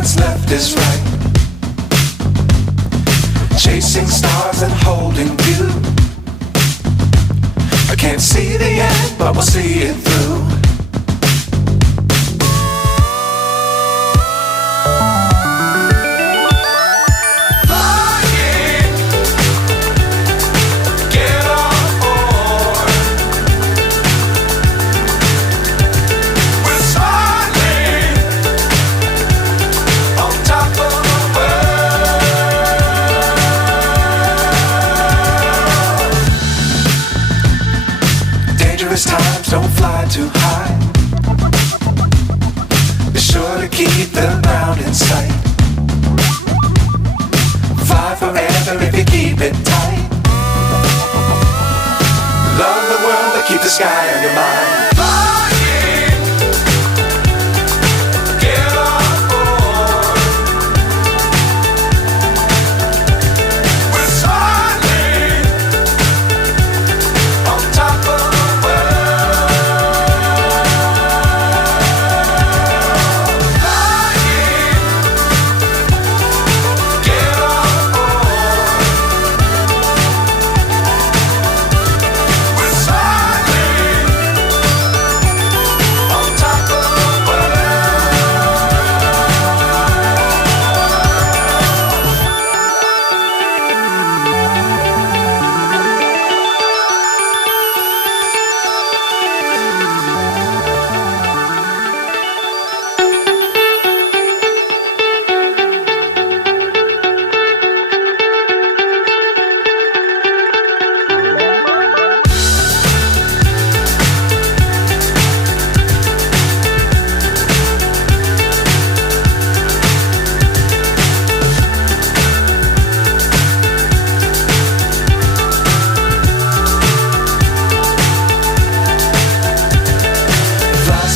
what's left is right. Chasing stars and holding you. I can't see the end, but we'll see it through. Times don't fly too high. Be sure to keep the ground in sight. Fly forever if you keep it tight. Love the world but keep the sky on your mind.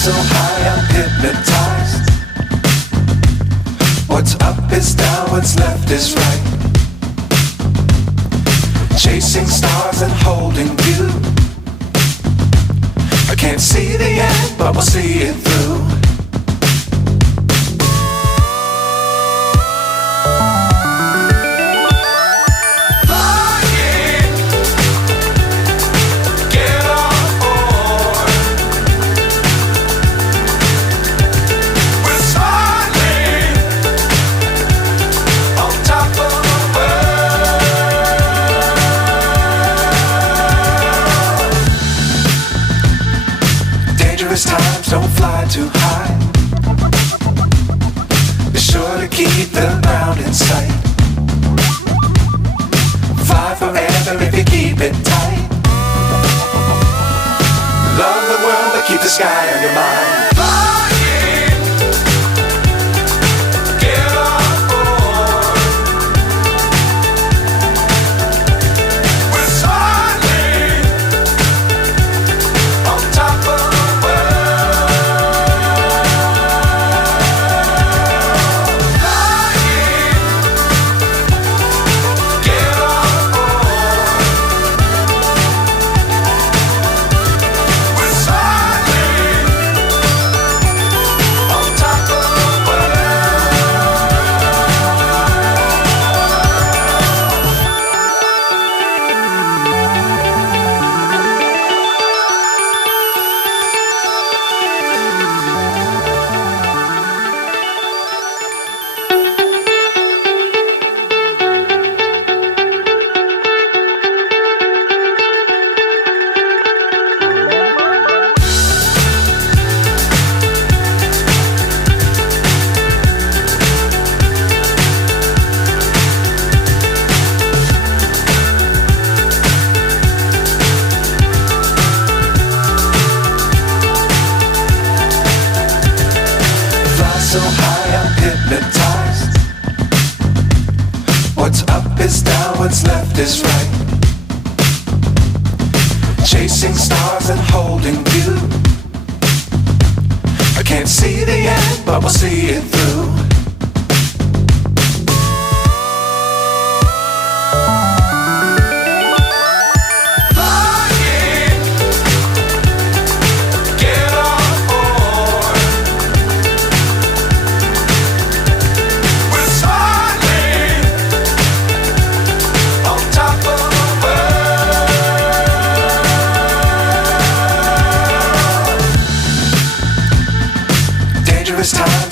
So high I'm hypnotized. What's up is down, what's left is right. Chasing stars and holding you. I can't see the end, but we'll see it through. Times don't fly too high. Be sure to keep the ground in sight. Fly forever if you keep it tight. Love the world but keep the sky on your mind. So high I'm hypnotized. What's up is down, what's left is right. Chasing stars and holding you. I can't see the end, but we'll see it through.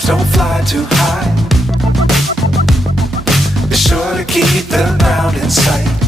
clouds don't fly too high. Be sure to keep the ground in sight.